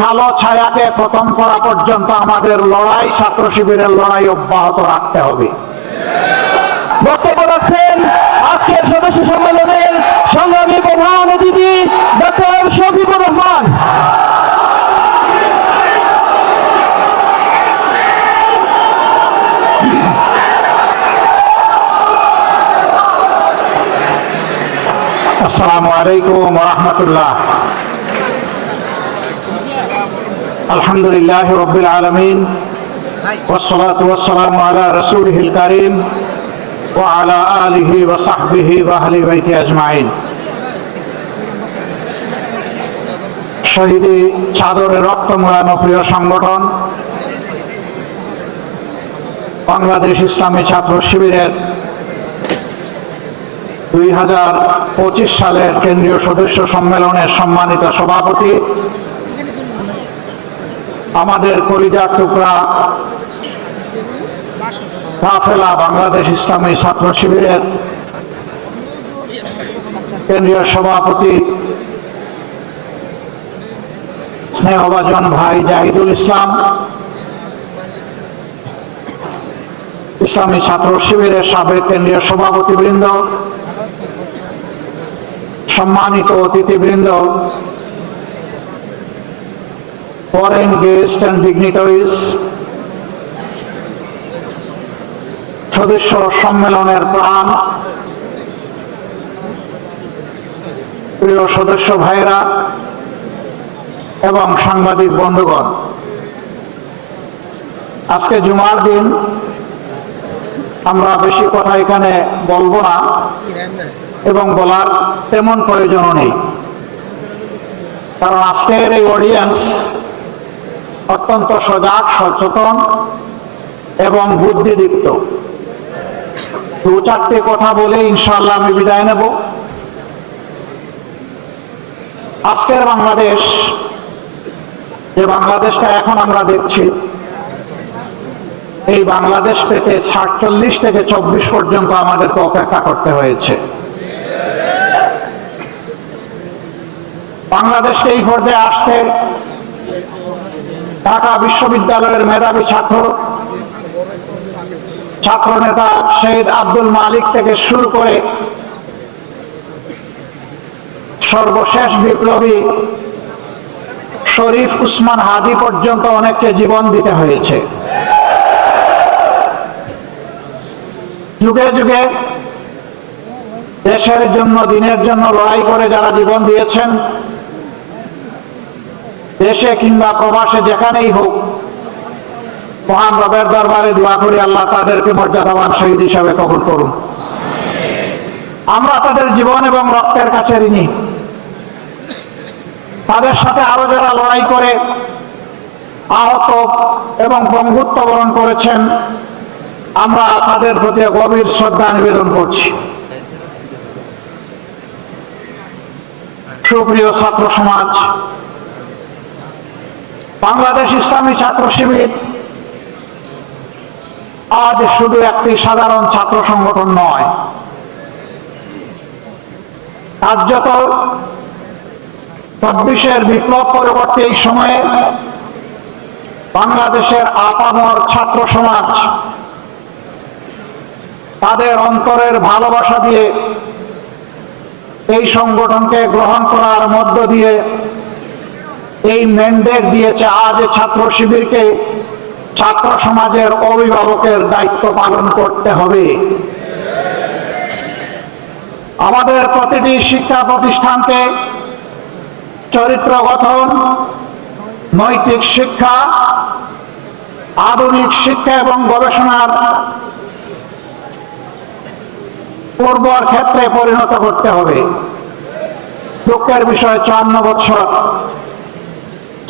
কালো ছায়াকে খতম করা পর্যন্ত আমাদের লড়াই, ছাত্র শিবিরের লড়াই অব্যাহত রাখতে হবে। বক্তব্য রাখছেন আজকের সদস্য সম্মেলনের সংগ্রামী প্রধান অতিথি ডক্টর শফিকুর রহমান। আসসালামু আলাইকুম ওয়া রাহমাতুল্লাহ। আলহামদুলিল্লাহ রাব্বিল আলামিন ওয়াসসালাতু ওয়াসসালামু আলা রাসূলিহিল কারীম ওয়া আলা আলিহি ওয়া সাহবিহি ওয়া আহলি বাইতি আজমাইন। শহীদি চাদরে রক্ত মোড়ানো প্রিয় সংগঠন বাংলাদেশ ইসলামী ছাত্র শিবিরের 2025 সালের কেন্দ্রীয় সদস্য সম্মেলনের সম্মানিত সভাপতি, আমাদের কলিজার টুকরা কাফেলা বাংলাদেশ ইসলামী ছাত্র শিবিরের কেন্দ্রীয় সভাপতি স্নেহভাজন ভাই জাহিদুল ইসলাম, ইসলামী ছাত্র শিবিরের সাবেক কেন্দ্রীয় সভাপতিবৃন্দ, সম্মানিত অতিথিবৃন্দ, ফরেন গেস্ট এন্ড ডিগনিটারিজ, সদস্য সম্মেলনের প্রাণ, প্রিয় সদস্য ভাইরা এবং সাংবাদিক বন্ধুগণ, আজকে জুমার দিন, আমরা বেশি কথা এখানে বলবো না এবং বলার তেমন প্রয়োজনও নেই, কারণ আজকের এই অডিয়েন্স অত্যন্ত সজাগ, সচেতন এবং বুদ্ধিদীপ্ত। দু চারটে কথা বলে ইনশাআল্লাহ আমি বিদায় নেব। আজকের বাংলাদেশ, যে বাংলাদেশটা এখন আমরা দেখছি, এই বাংলাদেশ পেতে 47 থেকে 24 পর্যন্ত আমাদেরকে অপেক্ষা করতে হয়েছে। বাংলাদেশকে এই পর্যায়ে আসতে ঢাকা বিশ্ববিদ্যালয়ের মেধাবী ছাত্রনেতা শহীদ আব্দুল মালিক থেকে শুরু করে সর্বশেষ বিপ্লবী শরীফ উসমান হাদি পর্যন্ত অনেককে জীবন দিতে হয়েছে। যুগে যুগে দেশের জন্য, দিনের জন্য লড়াই করে যারা জীবন দিয়েছেন, দেশে কিংবা প্রবাসে যেখানেই হোক, মহান রবের দরবারে দোয়া করি আল্লাহ তাদেরকে মর্যাদাবান শহীদ হিসাবে কবুল করুন। আমরা তাদের জীবন এবং রক্তের কাছে ঋণী। তাদের সাথে আরো যারা লড়াই করে আহত এবং বঙ্গুত্ব বরণ করেছেন, আমরা তাদের প্রতি গভীর শ্রদ্ধা নিবেদন করছি। সুপ্রিয় ছাত্র সমাজ, বাংলাদেশ ইসলামী ছাত্র শিবির আজ শুধু একটি সাধারণ ছাত্র সংগঠন নয়, কার্যত 24-এর বিপ্লব পরবর্তী এই সময়ে বাংলাদেশের আপামর ছাত্র সমাজ তাদের অন্তরের ভালোবাসা দিয়ে এই সংগঠনকে গ্রহণ করার মধ্য দিয়ে এই ম্যান্ডেট দিয়েছে আজ ছাত্র শিবিরকে ছাত্র সমাজের অভিভাবকের দায়িত্ব পালন করতে হবে। আমাদের প্রতিটি শিক্ষা প্রতিষ্ঠানকে চরিত্র গঠন, নৈতিক শিক্ষা, আধুনিক শিক্ষা এবং গবেষণার পূর্বর ক্ষেত্রে পরিণত করতে হবে। দুঃখের বিষয়, 54 বছর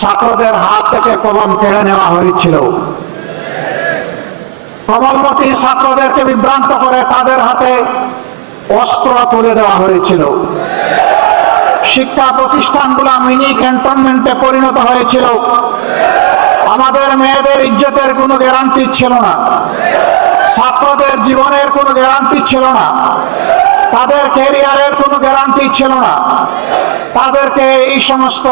ছাত্রদের হাত থেকে কলম কেড়ে নেওয়া হয়েছিল। প্রবলমতী ছাত্রদেরকে বিভ্রান্ত করে তাদের হাতে অস্ত্র তুলে দেওয়া হয়েছিল। শিক্ষা প্রতিষ্ঠানগুলো মিনি ক্যান্টনমেন্টে পরিণত হয়েছিল। আমাদের মেয়েদের ইজ্জতের কোনো গ্যারান্টি ছিল না, ছাত্রদের জীবনের কোনো গ্যারান্টি ছিল না, তাদের ক্যারিয়ারের কোনো গ্যারান্টি ছিল না। তাদেরকে এই সমস্ত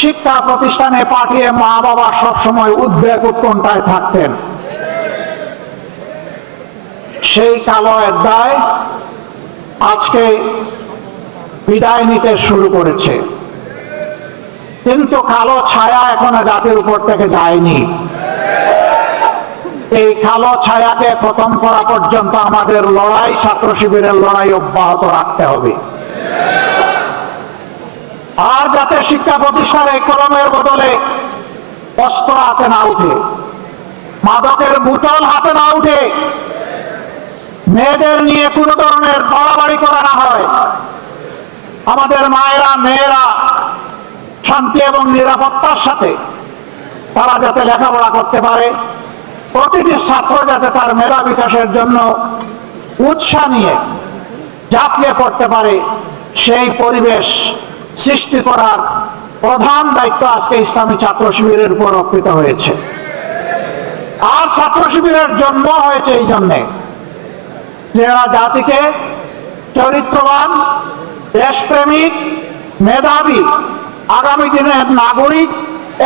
শিক্ষা প্রতিষ্ঠানে পাঠিয়ে মা বাবা সবসময় উদ্বেগ উৎকণ্ঠায় থাকতেন। সেই কালো অধ্যায় আজকে বিদায় নিতে শুরু করেছে, কিন্তু কালো ছায়া এখনো জাতির উপর থেকে যায়নি। এই কালো ছায়াকে খতম করা পর্যন্ত আমাদের লড়াই, ছাত্র শিবিরের লড়াই অব্যাহত রাখতে হবে। আর যাতে শিক্ষা প্রতিষ্ঠানে কলমের বদলে অস্ত্র হাতে না উঠে, মাদকের বোতল হাতে না উঠে, মেয়েদের নিয়ে কোনো ধরনের বাড়াবাড়ি করা না হয়, আমাদের মায়েরা মেয়েরা শান্তি এবং নিরাপত্তার সাথে তারা যাতে লেখাপড়া করতে পারে, প্রতিটি ছাত্র যাতে তার মেধা বিকাশের জন্য উৎসাহ নিয়ে ঝাঁপিয়ে পড়তে পারে, সেই পরিবেশ সৃষ্টি করার প্রধান দায়িত্ব আজকে ইসলামী ছাত্র শিবিরের উপর অর্পিত হয়েছে। আর ছাত্র শিবিরের জন্ম হয়েছে এই জন্যে যে এরা জাতিকে চরিত্রবান, দেশপ্রেমিক, মেধাবী, আগামী দিনের নাগরিক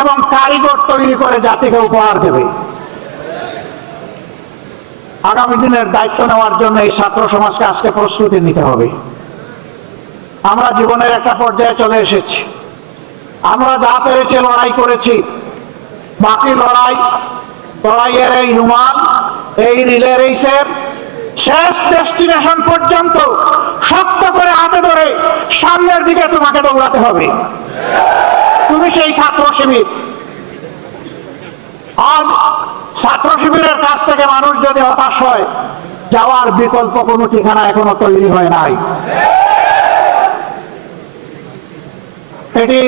এবং কারিগর তৈরি করে জাতিকে উপহার দেবে। আগামী দিনের দায়িত্ব নেওয়ার জন্য এই ছাত্র সমাজকে আজকে প্রস্তুতি নিতে হবে। আমরা জীবনের একটা পর্যায়ে চলে এসেছি, আমরা যা পেরেছি লড়াই করেছি, বাকি লড়াইয়ের এই রুমাল, এই রিলে রেসের শেষ ডেস্টিনেশন পর্যন্ত শক্ত করে হাতে ধরে সামনের দিকে তোমাকে দৌড়াতে হবে। তুমি সেই ছাত্র শিবির। আজ ছাত্র শিবিরের কাছ থেকে মানুষ যদি হতাশ হয়, যাওয়ার বিকল্প কোনো ঠিকানা এখনো তৈরি হয় নাই। এটি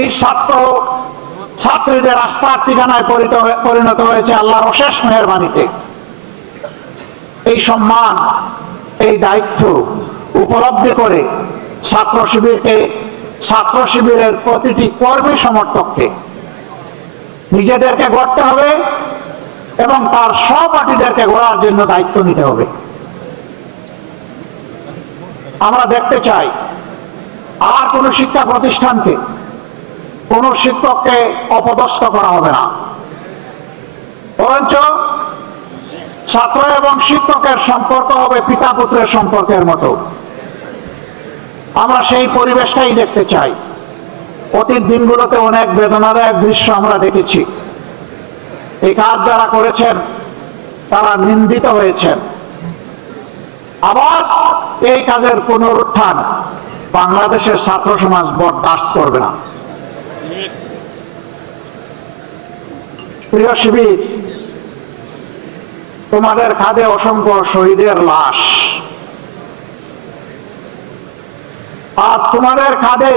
ছাত্রীদের আস্থার ঠিকানায় পরিণত হয়েছে আল্লাহর অশেষ মেহেরবানিতে। এই সম্মান, এই দায়িত্ব উপলব্ধি করে ছাত্র শিবিরের প্রতিটি কর্মী সমর্থককে নিজেদেরকে গড়তে হবে এবং তার সহপাঠীদেরকে গড়ার জন্য দায়িত্ব নিতে হবে। আমরা দেখতে চাই আর কোনো শিক্ষা প্রতিষ্ঠানকে, কোনো শিক্ষককে অপদস্থ করা হবে না, বরঞ্চ ছাত্র এবং শিক্ষকের সম্পর্ক হবে পিতা পুত্রের সম্পর্কের মতো। আমরা সেই পরিবেশটাই দেখতে চাই। অতীত দিনগুলোতে অনেক বেদনাদায়ক দৃশ্য আমরা দেখেছি। এই কাজ যারা করেছেন তারা নিন্দিত হয়েছেন। আবার এই কাজের পুনরুত্থান বাংলাদেশের ছাত্র সমাজ বরদাস্ত করবে না। প্রিয় শিবির, তোমাদের কাঁধে অসংখ্য শহীদের লাশ, আর তোমাদের কাঁধে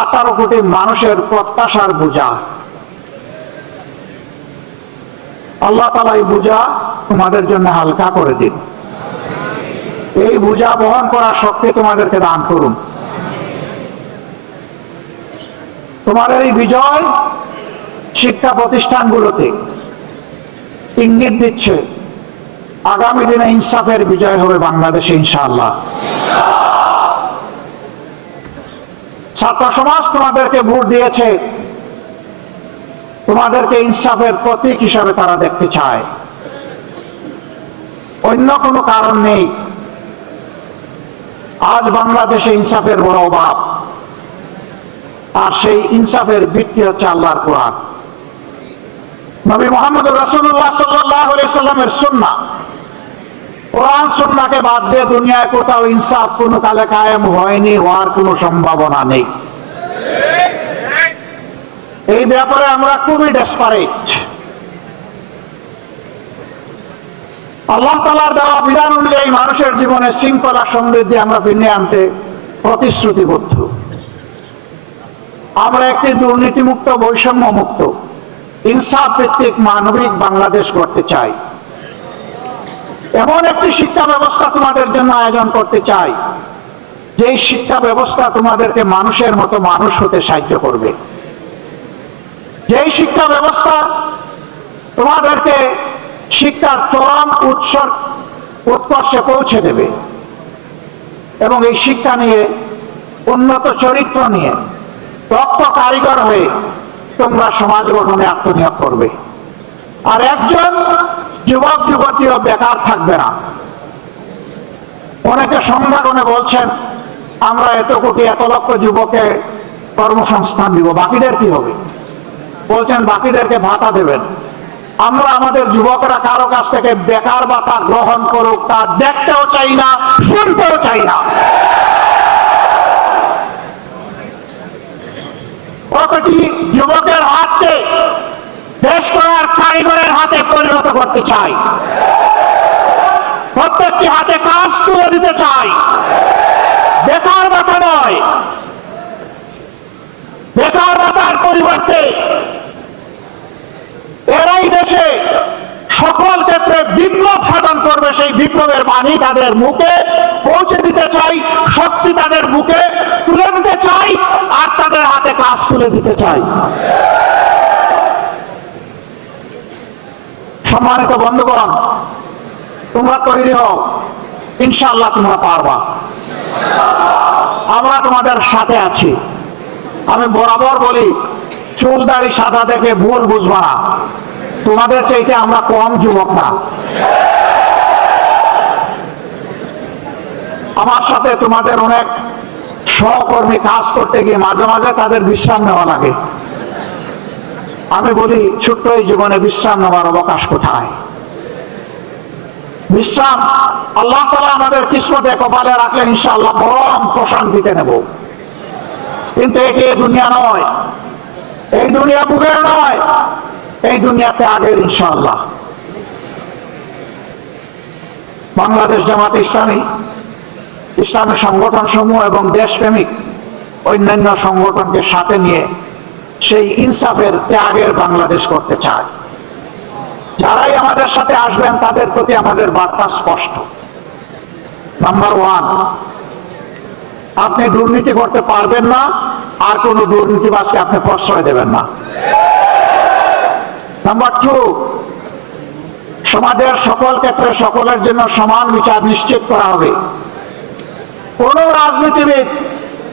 18 কোটি মানুষের প্রত্যাশার বোঝা। আল্লাহ তাআলা এই বোঝা তোমাদের জন্য হালকা করে দিন। এই বোঝা বহন করার শক্তি তোমাদেরকে দান করুন। তোমাদের এই বিজয় শিক্ষা প্রতিষ্ঠানগুলোতে ইঙ্গিত দিচ্ছে আগামী দিনে ইনসাফের বিজয় হবে বাংলাদেশে ইনশাআল্লাহ। ছাত্র সমাজ তোমাদেরকে ভোট দিয়েছে, তোমাদেরকে ইনসাফের প্রতীক হিসাবে তারা দেখতে চায়, অন্য কোনো কারণ নেই। আজ বাংলাদেশে ইনসাফের বড় অভাব, আর সেই ইনসাফের ভিত্তি হচ্ছে আল্লাহর কোরআন। নবী মুহাম্মদ রাসূলুল্লাহ সাল্লাল্লাহু আলাইহি সাল্লামের সুন্নাহ। কোরআন সুন্নাহকে বাদ দিয়ে দুনিয়ায় কোথাও ইনসাফ কোনো কালে কায়েম হয়নি, হওয়ার কোনো সম্ভাবনা নেই। এই ব্যাপারে আমরা খুবই ডেসপারেট। আল্লাহ তাআলার দেওয়া বিধান অনুযায়ী মানুষের জীবনে শৃঙ্খলা সমৃদ্ধি আমরা ফিরিয়ে আনতে প্রতিশ্রুতিবদ্ধ। আমরা একটি দুর্নীতিমুক্ত, বৈষম্য মুক্ত, ইনসাফ ভিত্তিক মানবিক বাংলাদেশ করতে চাই। এমন একটি শিক্ষা ব্যবস্থা তোমাদের জন্য আয়োজন করতে চাই, যেই শিক্ষা ব্যবস্থা তোমাদেরকে মানুষের মতো মানুষ হতে সাহায্য করবে, যেই শিক্ষা ব্যবস্থা তোমাদেরকে শিক্ষার চরম উৎকর্ষে পৌঁছে দেবে এবং এই শিক্ষা নিয়ে, উন্নত চরিত্র নিয়ে, দক্ষ কারিগর হয়ে তোমরা সমাজ গঠনে আত্মনিয়োগ করবে। আর একজন যুবক যুবতীও বেকার থাকবে না। অনেকে সংখ্যাগণে বলছেন আমরা এত কোটি এত লক্ষ যুবকে কর্মসংস্থান দিব, বাকিদের কি হবে? বলছেন বাকিদেরকে ভাতা দেবেন। আমরা আমাদের যুবকরা কারো কাছ থেকে বেকার ভাতা গ্রহণ করুক তা দেখতেও চাই না, শুনতেও চাই না। প্রতিটি যুবকের হাতকে দেশ করার কারিগরের হাতে পরিণত করতে চাই। প্রত্যেকটি হাতে কাজ তুলে দিতে চাই, বেকার ভাতা নয়। বেকার ভাতার পরিবর্তে এরাই দেশে সকল ক্ষেত্রে বিপ্লব সাধন করবে, সেই বিপ্লবের বাণী তাদের মুখে পৌঁছে দিতে চাই, শক্তি তাদের মুখে তুলে দিতে চাই, আর তাদের হাতে কাজ তুলে দিতে চাই। সম্মানিত বন্ধুগণ, তোমরা তৈরি হও, ইনশাআল্লাহ তোমরা পারবা। আমরা তোমাদের সাথে আছি। আমি বরাবর বলি, চুল দাড়ি সাদা দেখে ভুল বুঝবা না, তোমাদের চাইতে আমরা কম যুবক না। আমার সাথে তোমাদের অনেক সহকর্মী কাজ করতে গিয়ে মাঝে মাঝে তাদের বিশ্রাম নেওয়া লাগে। আমি বলি, ছোট্ট এই জীবনে বিশ্রাম নেওয়ার অবকাশ কোথায়? বিশ্রাম আল্লাহ তাআলা আমাদের কিসমতে কপালে রাখলেন, ইনশাআল্লাহ পরম প্রশান্তিতে নেব। কিন্তু এটি দুনিয়া নয়, এই দুনিয়া বুকের নয়, এই দুনিয়াতে আগের ইনশাআল্লাহ। বাংলাদেশ জামাতে ইসলামী, ইসলামী সংগঠন সমূহ এবং দেশপ্রেমিক অন্যান্য সংগঠনকে সাথে নিয়ে সেই ইনসাফের ত্যাগের বাংলাদেশ করতে চায়। যারাই আমাদের সাথে আসবেন তাদের প্রতি আমাদের বার্তা স্পষ্ট। নাম্বার ওয়ান, আপনি দুর্নীতি করতে পারবেন না, আর কোন দুর্নীতিবাজকে আপনি প্রশ্রয় দেবেন না। নাম্বার টু, সমাজের সকল ক্ষেত্রে সকলের জন্য সমান বিচার নিশ্চিত করা হবে। কোন রাজনীতিবিদ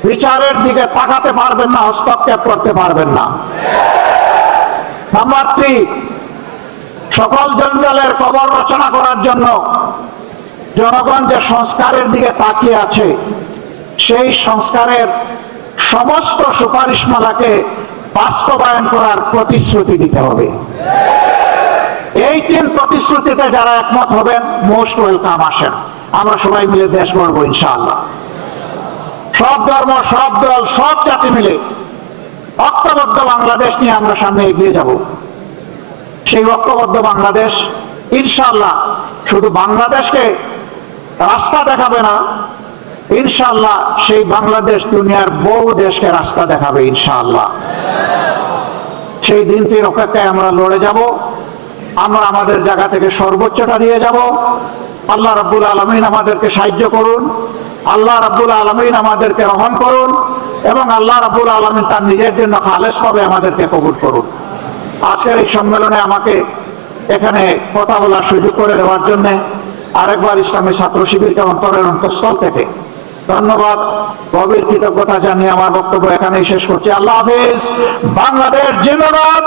বিচারের দিকে তাকাতে পারবেন না, হস্তক্ষেপ করতে পারবেন না। নাম্বার থ্রি, সকল জঞ্জালের কবর রচনা করার জন্য জনগণ যে সংস্কারের দিকে তাকিয়ে আছে, সেই সংস্কারের সমস্ত সুপারিশমালাকে বাস্তবায়ন করার প্রতিশ্রুতি দিতে হবে। এই তিন প্রতিশ্রুতিতে যারা একমত হবেন, মোস্ট ওয়েলকাম, আসেন, আমরা সবাই মিলে দেশ গড়ব ইনশাআল্লাহ। সব ধর্ম, সব দল, সব জাতি মিলে ঐক্যবদ্ধ বাংলাদেশ নিয়ে আমরা সামনে এগিয়ে যাব। সেই ঐক্যবদ্ধ বাংলাদেশ ইনশাআল্লাহ শুধু বাংলাদেশকে রাস্তা দেখাবে না, ইনশাআল্লাহ সেই বাংলাদেশ দুনিয়ার বহু দেশকে রাস্তা দেখাবে ইনশাআল্লাহ। সেই দিনটির অপেক্ষায় আমরা লড়ে যাব। আমরা আমাদের জায়গা থেকে সর্বোচ্চটা দিয়ে যাব। আল্লাহ রাব্বুল আলামিন আমাদেরকে সাহায্য করুন, আল্লাহ রাব্বুল আলামিন আমাদেরকে রহম করুন, এবং আল্লাহ রাব্বুল আলামিন তার নিজের জন্য খালেসভাবে আমাদেরকে কবুল করুন। আজকের এই সম্মেলনে আমাকে এখানে কথা বলার সুযোগ করে দেওয়ার জন্য আরেকবার ইসলামী ছাত্র শিবিরকে অন্তরের অন্তঃস্থল থেকে ধন্যবাদ, গভীর কৃতজ্ঞতা জানিয়ে আমার বক্তব্য এখানেই শেষ করছি। আল্লাহ হাফেজ। বাংলাদেশ জিন্দাবাদ,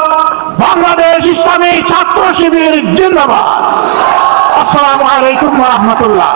বাংলাদেশ ইসলামী ছাত্র শিবির জিন্দাবাদ। আসসালামু আলাইকুম ওয়া রাহমাতুল্লাহ।